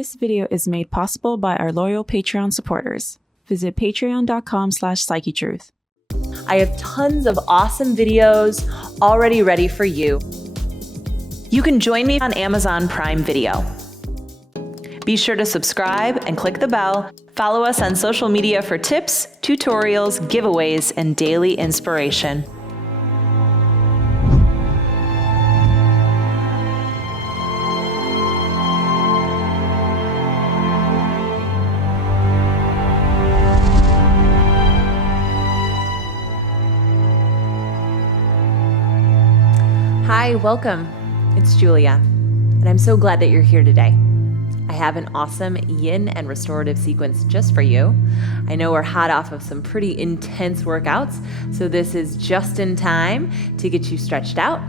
This video is made possible by our loyal Patreon supporters. Visit patreon.com/Psychetruth. I have tons of awesome videos already ready for you. You can join me on Amazon Prime Video. Be sure to subscribe and click the bell. Follow us on social media for tips, tutorials, giveaways, and daily inspiration. Hi, welcome. It's Julia, and I'm so glad that you're here today. I have an awesome yin and restorative sequence just for you. I know we're hot off of some pretty intense workouts, so this is just in time to get you stretched out.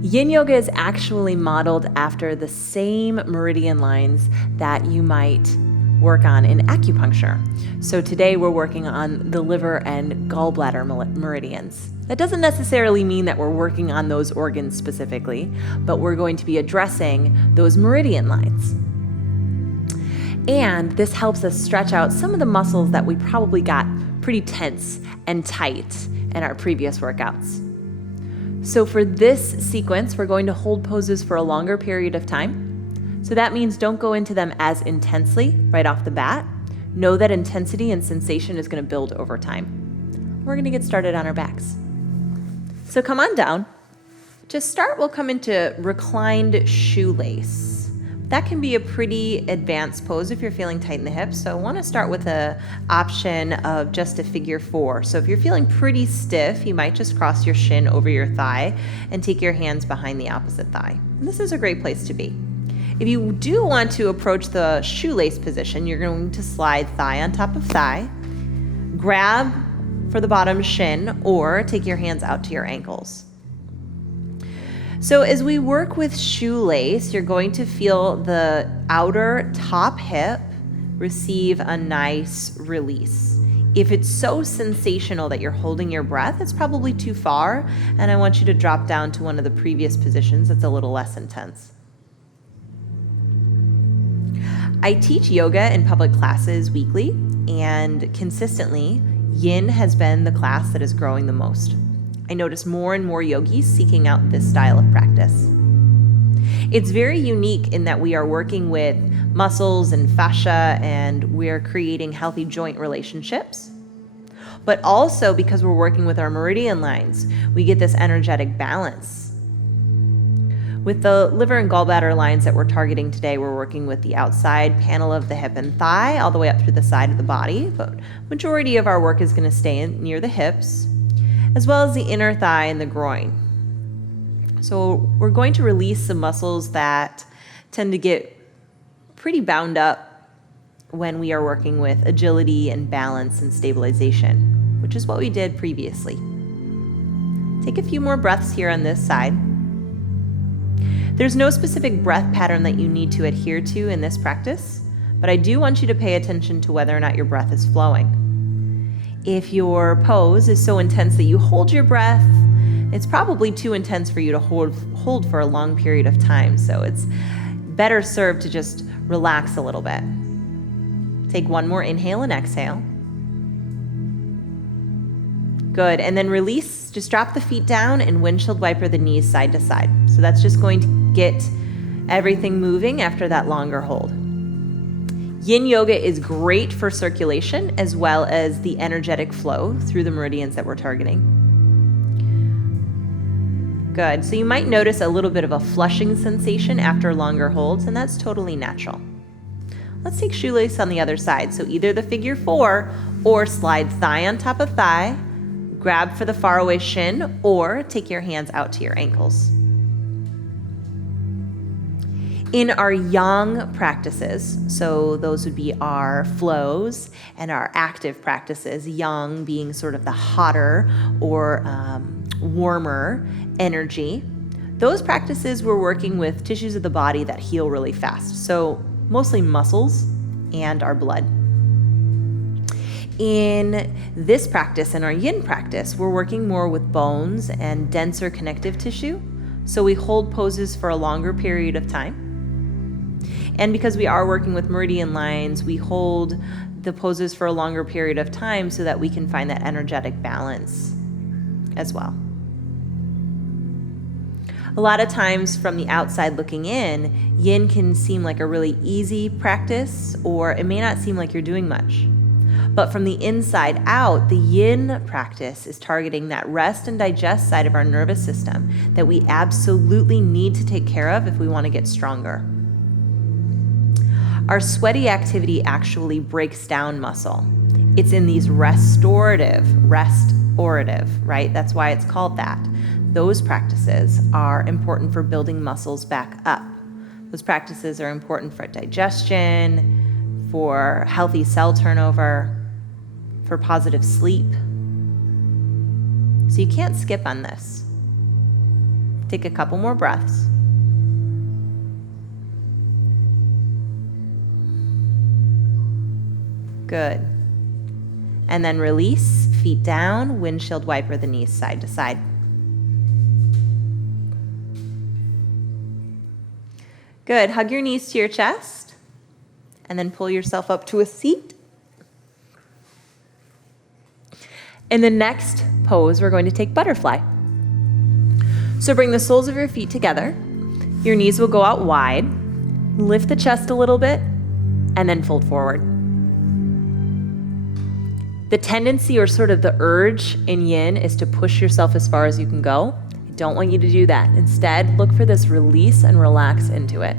Yin yoga is actually modeled after the same meridian lines that you might work on in acupuncture. So today we're working on the liver and gallbladder meridians. That doesn't necessarily mean that we're working on those organs specifically, but we're going to be addressing those meridian lines. And this helps us stretch out some of the muscles that we probably got pretty tense and tight in our previous workouts. So for this sequence, we're going to hold poses for a longer period of time. So that means don't go into them as intensely right off the bat. Know that intensity and sensation is going to build over time. We're going to get started on our backs. So come on down. To start, we'll come into reclined shoelace. That can be a pretty advanced pose if you're feeling tight in the hips. So I want to start with an option of just a figure 4. So if you're feeling pretty stiff, you might just cross your shin over your thigh and take your hands behind the opposite thigh. And this is a great place to be. If you do want to approach the shoelace position, you're going to slide thigh on top of thigh, grab for the bottom shin, or take your hands out to your ankles. So as we work with shoelace, you're going to feel the outer top hip receive a nice release. If it's so sensational that you're holding your breath, it's probably too far, and I want you to drop down to one of the previous positions that's a little less intense. I teach yoga in public classes weekly, and consistently, yin has been the class that is growing the most. I notice more and more yogis seeking out this style of practice. It's very unique in that we are working with muscles and fascia, and we're creating healthy joint relationships. But also because we're working with our meridian lines, we get this energetic balance. With the liver and gallbladder lines that we're targeting today, we're working with the outside panel of the hip and thigh all the way up through the side of the body, but majority of our work is going to stay near the hips, as well as the inner thigh and the groin. So we're going to release some muscles that tend to get pretty bound up when we are working with agility and balance and stabilization, which is what we did previously. Take a few more breaths here on this side. There's no specific breath pattern that you need to adhere to in this practice, but I do want you to pay attention to whether or not your breath is flowing. If your pose is so intense that you hold your breath, it's probably too intense for you to hold for a long period of time, so it's better served to just relax a little bit. Take one more inhale and exhale. Good, and then release. Just drop the feet down and windshield wiper the knees side to side. So that's just going to get everything moving after that longer hold. Yin yoga is great for circulation as well as the energetic flow through the meridians that we're targeting. Good, so you might notice a little bit of a flushing sensation after longer holds, and that's totally natural. Let's take shoelace on the other side. So either the figure 4 or slide thigh on top of thigh, grab for the faraway shin, or take your hands out to your ankles. In our yang practices, so those would be our flows and our active practices, yang being sort of the hotter or warmer energy, those practices we're working with tissues of the body that heal really fast. So mostly muscles and our blood. In this practice, in our yin practice, we're working more with bones and denser connective tissue. So we hold poses for a longer period of time. And because we are working with meridian lines, we hold the poses for a longer period of time so that we can find that energetic balance as well. A lot of times from the outside looking in, yin can seem like a really easy practice, or it may not seem like you're doing much. But from the inside out, the yin practice is targeting that rest and digest side of our nervous system that we absolutely need to take care of if we want to get stronger. Our sweaty activity actually breaks down muscle. It's in these restorative, right? That's why it's called that. Those practices are important for building muscles back up. Those practices are important for digestion, for healthy cell turnover, for positive sleep. So you can't skip on this. Take a couple more breaths. Good. And then release, feet down, windshield wiper the knees side to side. Good. Hug your knees to your chest and then pull yourself up to a seat. In the next pose, we're going to take butterfly. So bring the soles of your feet together. Your knees will go out wide. Lift the chest a little bit and then fold forward. The tendency, or sort of the urge in yin, is to push yourself as far as you can go. I don't want you to do that. Instead, look for this release and relax into it.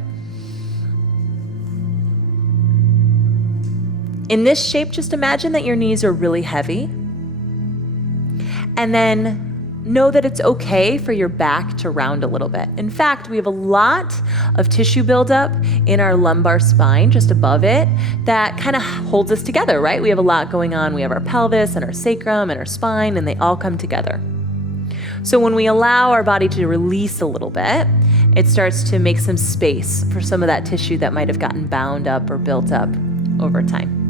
In this shape, just imagine that your knees are really heavy. And then know that it's okay for your back to round a little bit. In fact, we have a lot of tissue buildup in our lumbar spine, just above it, that kind of holds us together, right? We have a lot going on. We have our pelvis and our sacrum and our spine, and they all come together. So when we allow our body to release a little bit, it starts to make some space for some of that tissue that might have gotten bound up or built up over time.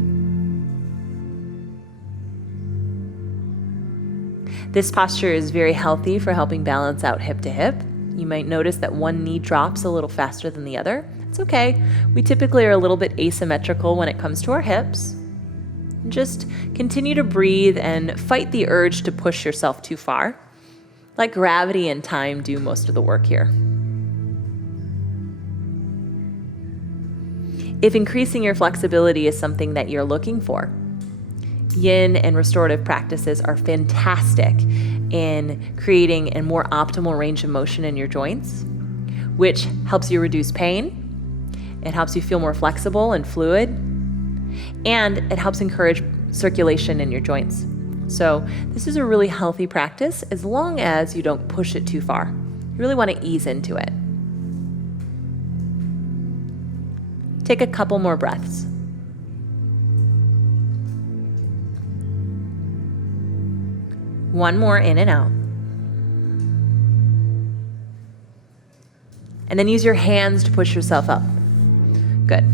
This posture is very healthy for helping balance out hip to hip. You might notice that one knee drops a little faster than the other. It's okay. We typically are a little bit asymmetrical when it comes to our hips. Just continue to breathe and fight the urge to push yourself too far. Let gravity and time do most of the work here. If increasing your flexibility is something that you're looking for, yin and restorative practices are fantastic in creating a more optimal range of motion in your joints, which helps you reduce pain. It helps you feel more flexible and fluid, and it helps encourage circulation in your joints. So this is a really healthy practice as long as you don't push it too far. You really want to ease into it. Take a couple more breaths. One more in and out. And then use your hands to push yourself up. Good.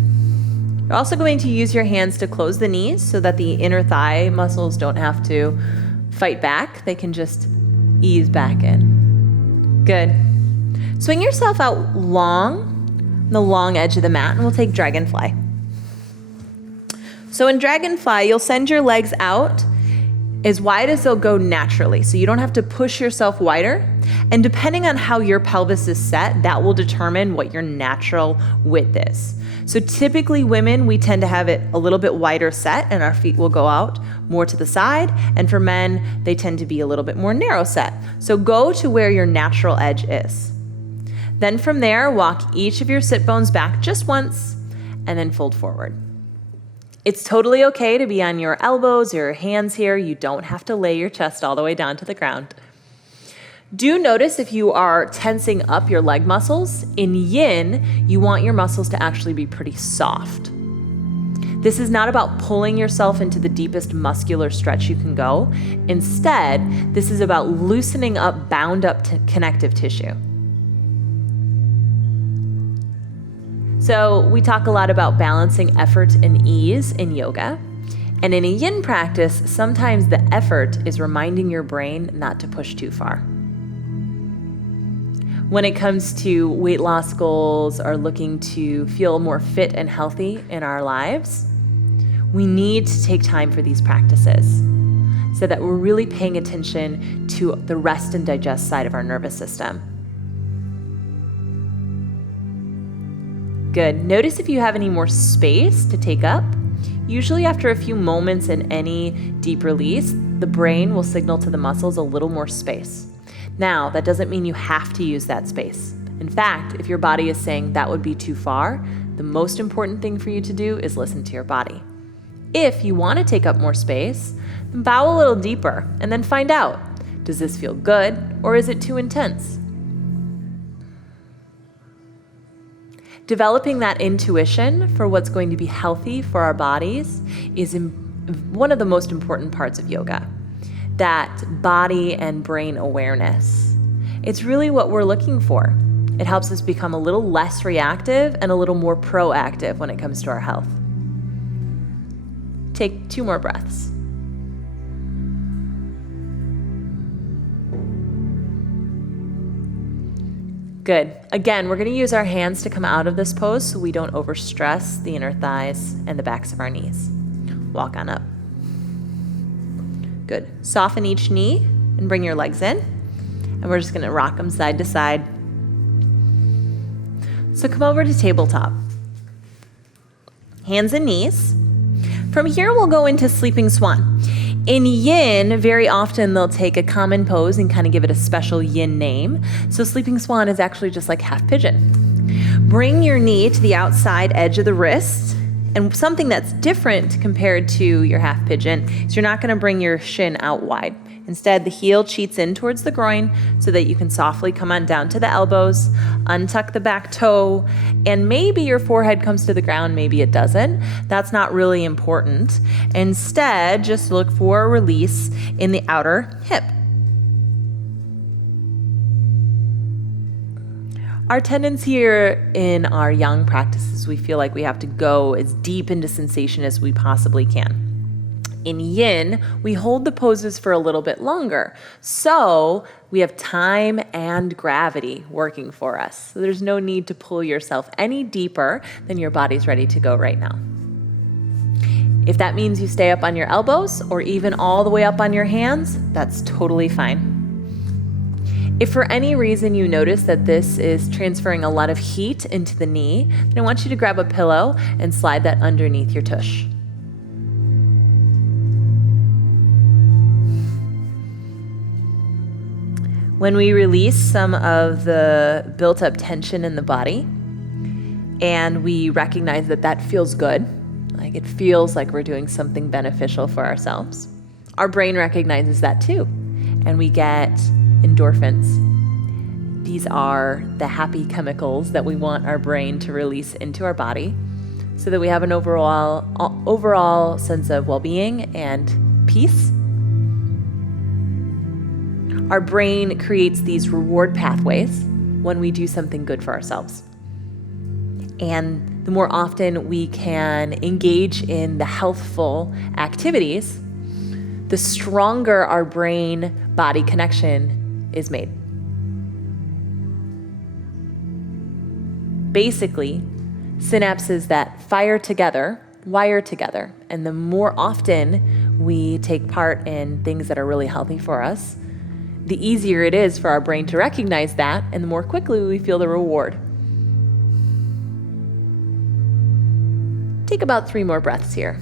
You're also going to use your hands to close the knees so that the inner thigh muscles don't have to fight back. They can just ease back in. Good. Swing yourself out long, the long edge of the mat, and we'll take Dragonfly. So in Dragonfly, you'll send your legs out as wide as they'll go naturally. So you don't have to push yourself wider. And depending on how your pelvis is set, that will determine what your natural width is. So typically women, we tend to have it a little bit wider set and our feet will go out more to the side. And for men, they tend to be a little bit more narrow set. So go to where your natural edge is. Then from there, walk each of your sit bones back just once and then fold forward. It's totally okay to be on your elbows or your hands here. You don't have to lay your chest all the way down to the ground. Do notice if you are tensing up your leg muscles. In yin, you want your muscles to actually be pretty soft. This is not about pulling yourself into the deepest muscular stretch you can go. Instead, this is about loosening up bound up connective tissue. So we talk a lot about balancing effort and ease in yoga. And in a yin practice, sometimes the effort is reminding your brain not to push too far. When it comes to weight loss goals or looking to feel more fit and healthy in our lives, we need to take time for these practices so that we're really paying attention to the rest and digest side of our nervous system. Good. Notice if you have any more space to take up. Usually after a few moments in any deep release, the brain will signal to the muscles a little more space. Now, that doesn't mean you have to use that space. In fact, if your body is saying that would be too far, the most important thing for you to do is listen to your body. If you want to take up more space, then bow a little deeper and then find out, does this feel good or is it too intense? Developing that intuition for what's going to be healthy for our bodies is one of the most important parts of yoga. That body and brain awareness. It's really what we're looking for. It helps us become a little less reactive and a little more proactive when it comes to our health. Take 2 more breaths. Good. Again, we're going to use our hands to come out of this pose so we don't overstress the inner thighs and the backs of our knees. Walk on up. Good. Soften each knee and bring your legs in. And we're just going to rock them side to side. So come over to tabletop. Hands and knees. From here, we'll go into sleeping swan. In yin, very often they'll take a common pose and kind of give it a special yin name. So sleeping swan is actually just like half pigeon. Bring your knee to the outside edge of the wrist. And something that's different compared to your half pigeon is you're not going to bring your shin out wide. Instead, the heel cheats in towards the groin so that you can softly come on down to the elbows, untuck the back toe, and maybe your forehead comes to the ground, maybe it doesn't. That's not really important. Instead, just look for a release in the outer hip. Our tendency here in our yang practices, we feel like we have to go as deep into sensation as we possibly can. In yin, we hold the poses for a little bit longer. So we have time and gravity working for us. So there's no need to pull yourself any deeper than your body's ready to go right now. If that means you stay up on your elbows or even all the way up on your hands, that's totally fine. If for any reason you notice that this is transferring a lot of heat into the knee, then I want you to grab a pillow and slide that underneath your tush. When we release some of the built-up tension in the body and we recognize that that feels good, like it feels like we're doing something beneficial for ourselves, our brain recognizes that too, and we get endorphins. These are the happy chemicals that we want our brain to release into our body so that we have an overall sense of well-being and peace. Our brain creates these reward pathways when we do something good for ourselves. And the more often we can engage in the healthful activities, the stronger our brain-body connection is made. Basically, synapses that fire together, wire together. And the more often we take part in things that are really healthy for us, the easier it is for our brain to recognize that, and the more quickly we feel the reward. Take about 3 more breaths here.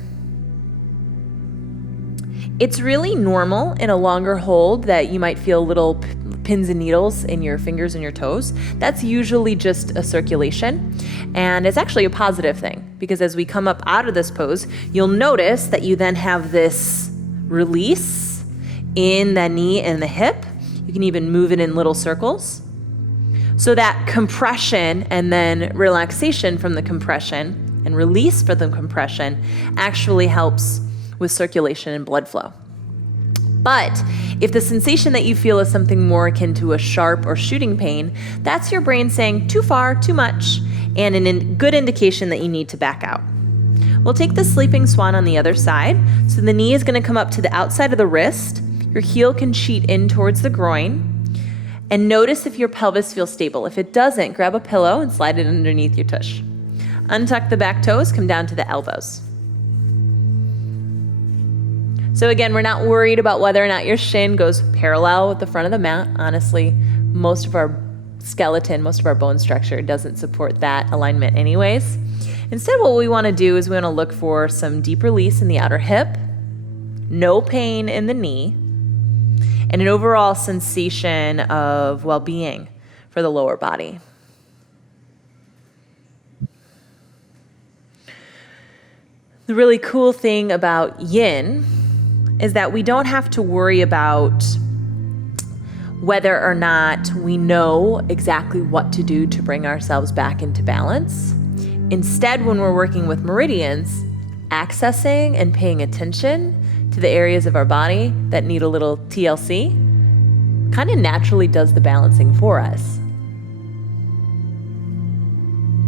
It's really normal in a longer hold that you might feel little pins and needles in your fingers and your toes. That's usually just a circulation, and it's actually a positive thing because as we come up out of this pose, you'll notice that you then have this release in the knee and the hip. You can even move it in little circles. So that compression and then relaxation from the compression and release from the compression actually helps with circulation and blood flow. But if the sensation that you feel is something more akin to a sharp or shooting pain, that's your brain saying too far, too much, and a good indication that you need to back out. We'll take the sleeping swan on the other side. So the knee is going to come up to the outside of the wrist. Your heel can cheat in towards the groin. And notice if your pelvis feels stable. If it doesn't, grab a pillow and slide it underneath your tush. Untuck the back toes, come down to the elbows. So again, we're not worried about whether or not your shin goes parallel with the front of the mat. Honestly, most of our skeleton, most of our bone structure doesn't support that alignment anyways. Instead, what we want to do is we want to look for some deep release in the outer hip, no pain in the knee, and an overall sensation of well-being for the lower body. The really cool thing about yin is that we don't have to worry about whether or not we know exactly what to do to bring ourselves back into balance. Instead, when we're working with meridians, accessing and paying attention to the areas of our body that need a little TLC kind of naturally does the balancing for us.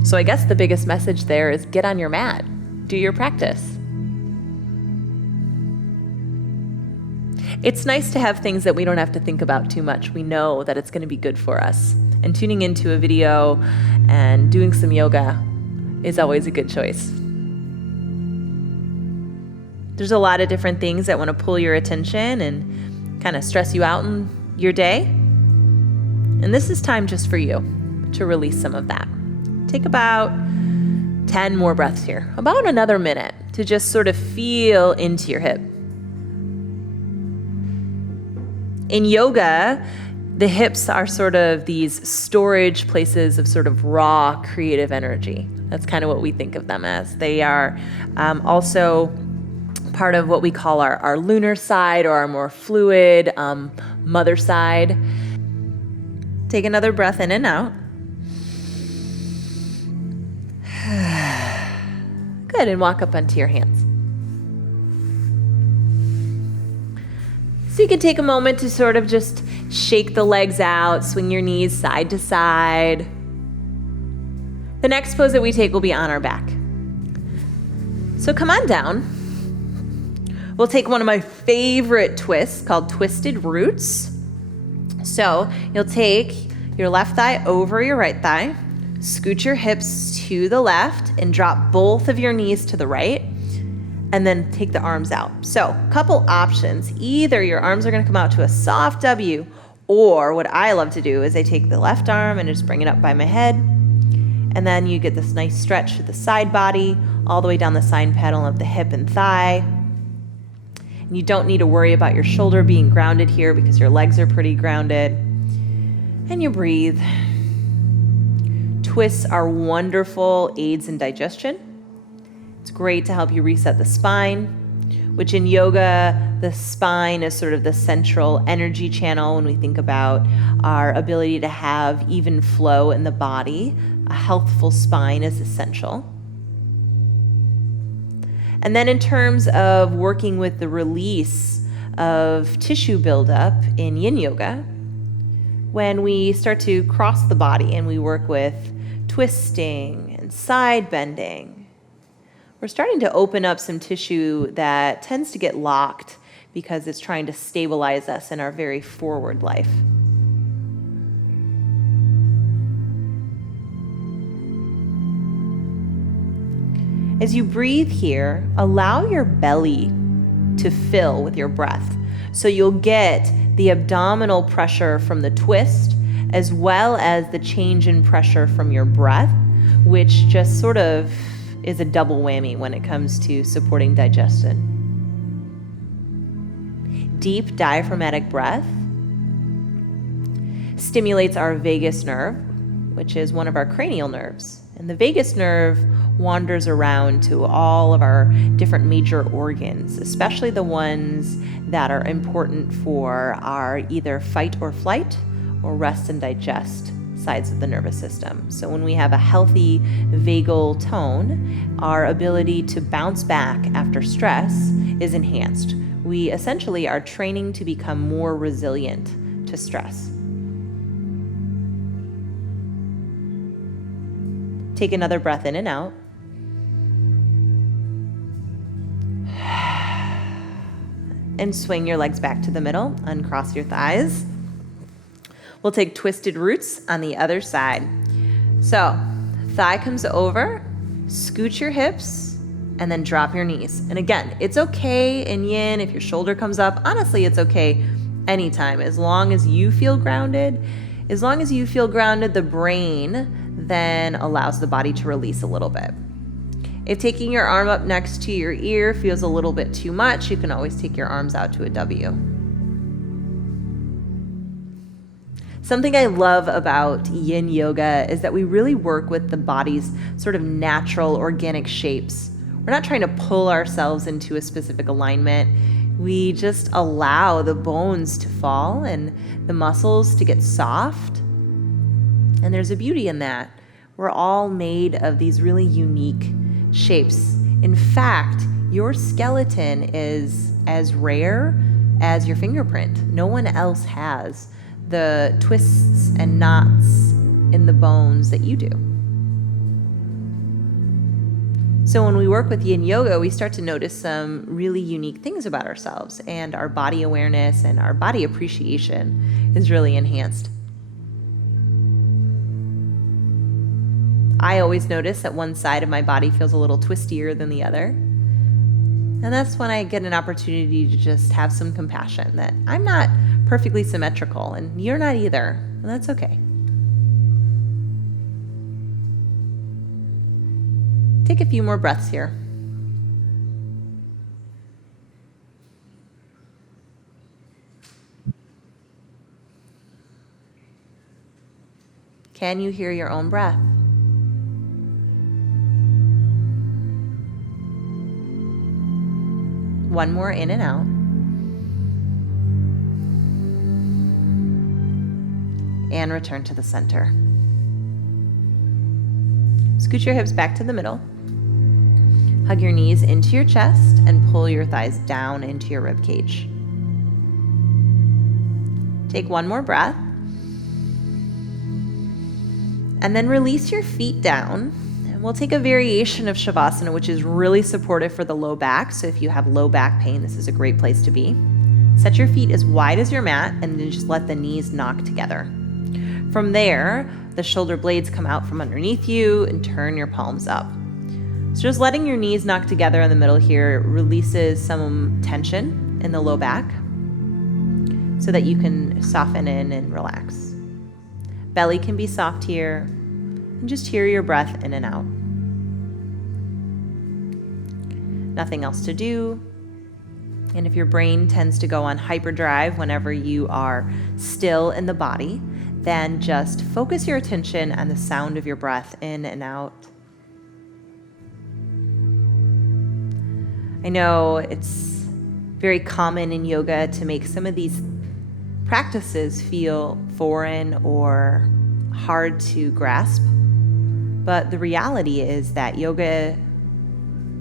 So I guess the biggest message there is get on your mat, do your practice. It's nice to have things that we don't have to think about too much. We know that it's going to be good for us. And tuning into a video and doing some yoga is always a good choice. There's a lot of different things that want to pull your attention and kind of stress you out in your day. And this is time just for you to release some of that. Take about 10 more breaths here, about another minute to just sort of feel into your hip. In yoga, the hips are sort of these storage places of sort of raw creative energy. That's kind of what we think of them as. They are also part of what we call our lunar side, or our more fluid mother side. Take another breath in and out. Good, and walk up onto your hands. So you can take a moment to sort of just shake the legs out, swing your knees side to side. The next pose that we take will be on our back. So come on down. We'll take one of my favorite twists called twisted roots. So you'll take your left thigh over your right thigh, scoot your hips to the left, and drop both of your knees to the right, and then take the arms out. So couple options. Either your arms are going to come out to a soft W, or what I love to do is I take the left arm and just bring it up by my head, and then you get this nice stretch to the side body, all the way down the side panel of the hip and thigh. And you don't need to worry about your shoulder being grounded here because your legs are pretty grounded. And you breathe. Twists are wonderful aids in digestion. It's great to help you reset the spine, which in yoga, the spine is sort of the central energy channel when we think about our ability to have even flow in the body. A healthful spine is essential. And then in terms of working with the release of tissue buildup in yin yoga, when we start to cross the body and we work with twisting and side bending, we're starting to open up some tissue that tends to get locked because it's trying to stabilize us in our very forward life. As you breathe here, allow your belly to fill with your breath. So you'll get the abdominal pressure from the twist, as well as the change in pressure from your breath, which just sort of is a double whammy when it comes to supporting digestion. Deep diaphragmatic breath stimulates our vagus nerve, which is one of our cranial nerves. And the vagus nerve wanders around to all of our different major organs, especially the ones that are important for our either fight or flight or rest and digest sides of the nervous system. So when we have a healthy vagal tone, our ability to bounce back after stress is enhanced. We essentially are training to become more resilient to stress. Take another breath in and out. And swing your legs back to the middle. Uncross your thighs. We'll take twisted roots on the other side. So thigh comes over, scoot your hips, and then drop your knees. And again, it's okay in yin if your shoulder comes up. Honestly, it's okay anytime, as long as you feel grounded. As long as you feel grounded, the brain then allows the body to release a little bit. If taking your arm up next to your ear feels a little bit too much, you can always take your arms out to a W. Something I love about yin yoga is that we really work with the body's sort of natural organic shapes. We're not trying to pull ourselves into a specific alignment. We just allow the bones to fall and the muscles to get soft. And there's a beauty in that. We're all made of these really unique shapes. In fact, your skeleton is as rare as your fingerprint. No one else has the twists and knots in the bones that you do. So when we work with yin yoga, we start to notice some really unique things about ourselves, and our body awareness and our body appreciation is really enhanced. I always notice that one side of my body feels a little twistier than the other. And that's when I get an opportunity to just have some compassion that I'm not perfectly symmetrical and you're not either, and that's okay. Take a few more breaths here. Can you hear your own breath? One more in and out. And return to the center. Scoot your hips back to the middle. Hug your knees into your chest and pull your thighs down into your rib cage. Take one more breath. And then release your feet down. And we'll take a variation of shavasana, which is really supportive for the low back. So if you have low back pain, this is a great place to be. Set your feet as wide as your mat and then just let the knees knock together. From there, the shoulder blades come out from underneath you and turn your palms up. So just letting your knees knock together in the middle here releases some tension in the low back so that you can soften in and relax. Belly can be soft here, and just hear your breath in and out. Nothing else to do. And if your brain tends to go on hyperdrive whenever you are still in the body, then just focus your attention on the sound of your breath in and out. I know it's very common in yoga to make some of these practices feel foreign or hard to grasp, but the reality is that yoga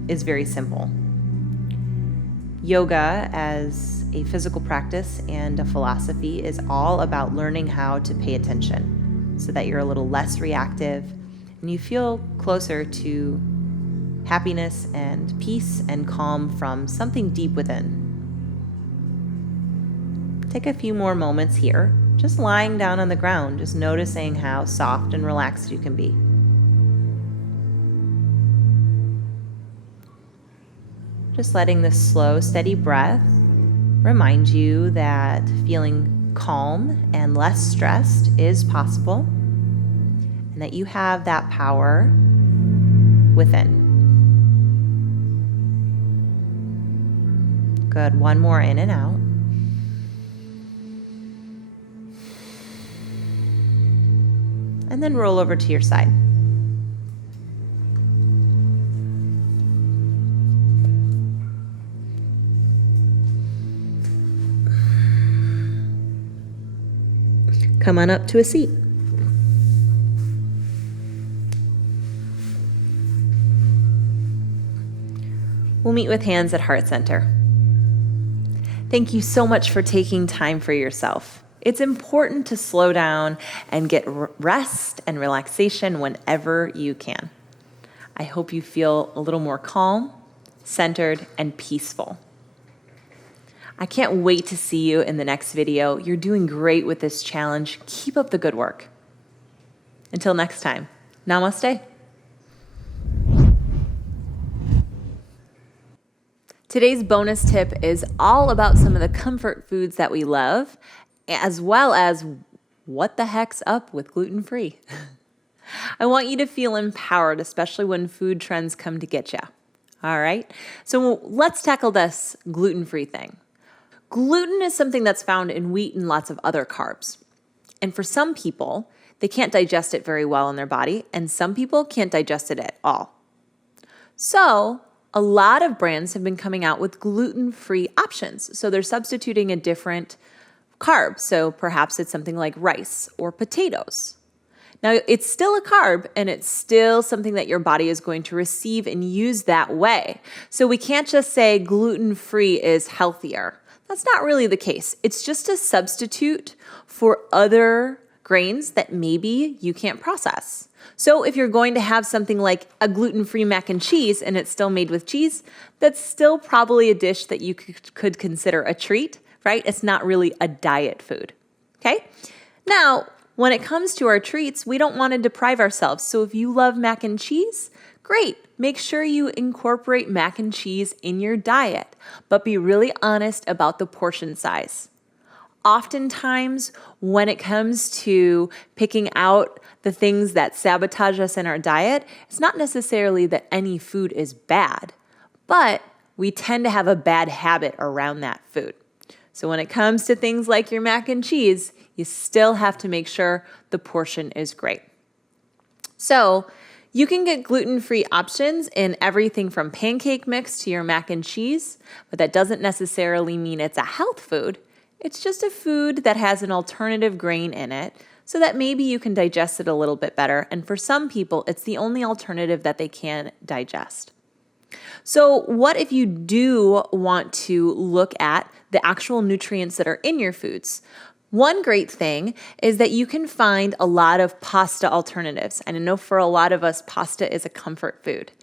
is very simple. Yoga as a physical practice and a philosophy is all about learning how to pay attention so that you're a little less reactive and you feel closer to happiness and peace and calm from something deep within. Take a few more moments here, just lying down on the ground, just noticing how soft and relaxed you can be. Just letting this slow, steady breath remind you that feeling calm and less stressed is possible, and that you have that power within. Good. One more in and out. And then roll over to your side. Come on up to a seat. We'll meet with hands at heart center. Thank you so much for taking time for yourself. It's important to slow down and get rest and relaxation whenever you can. I hope you feel a little more calm, centered, and peaceful. I can't wait to see you in the next video. You're doing great with this challenge. Keep up the good work. Until next time, namaste. Today's bonus tip is all about some of the comfort foods that we love, as well as what the heck's up with gluten-free. I want you to feel empowered, especially when food trends come to get you. All right, so let's tackle this gluten-free thing. Gluten is something that's found in wheat and lots of other carbs. And for some people, they can't digest it very well in their body, and some people can't digest it at all. So a lot of brands have been coming out with gluten-free options. So they're substituting a different carb. So perhaps it's something like rice or potatoes. Now, it's still a carb, and it's still something that your body is going to receive and use that way. So we can't just say gluten-free is healthier. That's not really the case. It's just a substitute for other grains that maybe you can't process. So if you're going to have something like a gluten-free mac and cheese and it's still made with cheese, that's still probably a dish that you could consider a treat, right? It's not really a diet food, okay? Now, when it comes to our treats, we don't want to deprive ourselves. So if you love mac and cheese, great. Make sure you incorporate mac and cheese in your diet, but be really honest about the portion size. Oftentimes, when it comes to picking out the things that sabotage us in our diet, it's not necessarily that any food is bad, but we tend to have a bad habit around that food. So when it comes to things like your mac and cheese, you still have to make sure the portion is great. So you can get gluten-free options in everything from pancake mix to your mac and cheese, but that doesn't necessarily mean it's a health food. It's just a food that has an alternative grain in it so that maybe you can digest it a little bit better. And for some people, it's the only alternative that they can digest. So what if you do want to look at the actual nutrients that are in your foods? One great thing is that you can find a lot of pasta alternatives. And I know for a lot of us, pasta is a comfort food.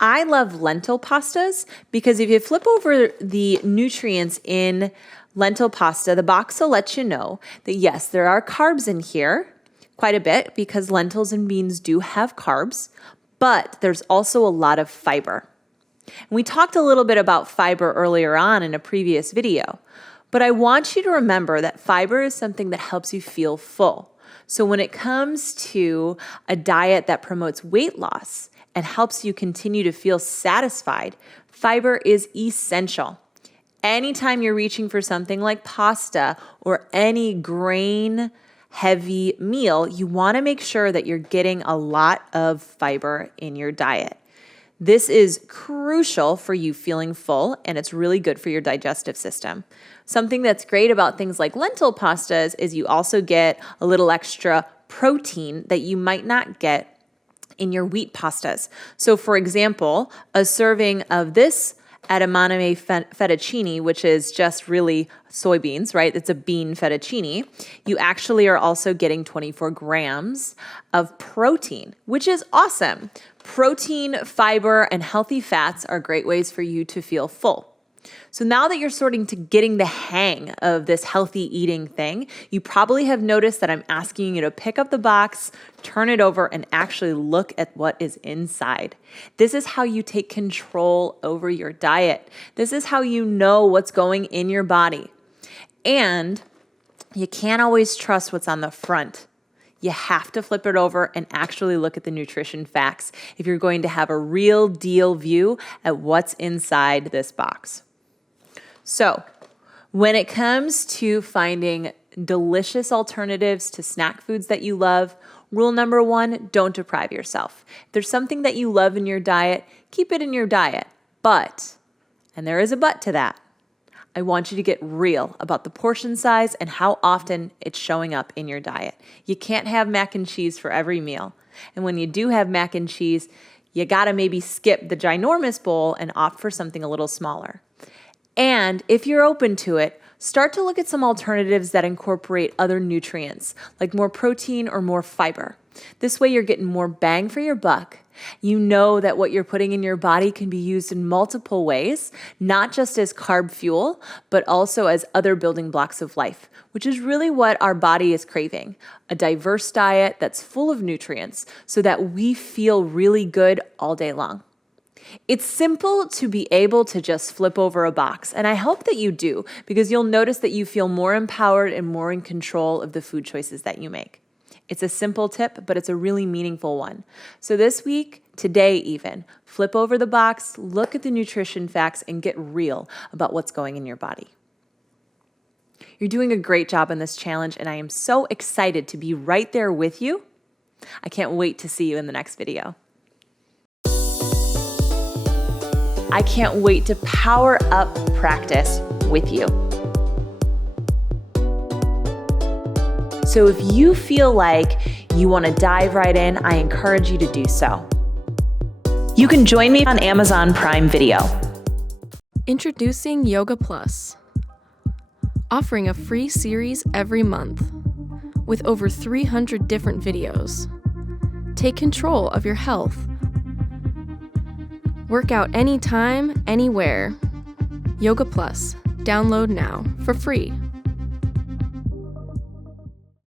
I love lentil pastas because if you flip over the nutrients in lentil pasta, the box will let you know that yes, there are carbs in here, quite a bit, because lentils and beans do have carbs, but there's also a lot of fiber. And we talked a little bit about fiber earlier on in a previous video, but I want you to remember that fiber is something that helps you feel full. So when it comes to a diet that promotes weight loss and helps you continue to feel satisfied, fiber is essential. Anytime you're reaching for something like pasta or any grain-heavy meal, you want to make sure that you're getting a lot of fiber in your diet. This is crucial for you feeling full, and it's really good for your digestive system. Something that's great about things like lentil pastas is you also get a little extra protein that you might not get in your wheat pastas. So for example, a serving of this edamame fettuccine, which is just really soybeans, right? It's a bean fettuccine. You actually are also getting 24 grams of protein, which is awesome. Protein, fiber, and healthy fats are great ways for you to feel full. So now that you're starting to getting the hang of this healthy eating thing, you probably have noticed that I'm asking you to pick up the box, turn it over, and actually look at what is inside. This is how you take control over your diet. This is how you know what's going in your body. And you can't always trust what's on the front. You have to flip it over and actually look at the nutrition facts if you're going to have a real deal view at what's inside this box. So when it comes to finding delicious alternatives to snack foods that you love, rule number one, don't deprive yourself. If there's something that you love in your diet, keep it in your diet. But, and there is a but to that, I want you to get real about the portion size and how often it's showing up in your diet. You can't have mac and cheese for every meal. And when you do have mac and cheese, you gotta maybe skip the ginormous bowl and opt for something a little smaller. And if you're open to it, start to look at some alternatives that incorporate other nutrients, like more protein or more fiber. This way you're getting more bang for your buck. You know that what you're putting in your body can be used in multiple ways, not just as carb fuel, but also as other building blocks of life, which is really what our body is craving. A diverse diet that's full of nutrients so that we feel really good all day long. It's simple to be able to just flip over a box, and I hope that you do, because you'll notice that you feel more empowered and more in control of the food choices that you make. It's a simple tip, but it's a really meaningful one. So this week, today even, flip over the box, look at the nutrition facts, and get real about what's going in your body. You're doing a great job in this challenge, and I am so excited to be right there with you. I can't wait to see you in the next video. I can't wait to power up practice with you. So if you feel like you want to dive right in, I encourage you to do so. You can join me on Amazon Prime Video. Introducing Yoga Plus, offering a free series every month with over 300 different videos. Take control of your health. Work out anytime, anywhere. Yoga Plus. Download now for free.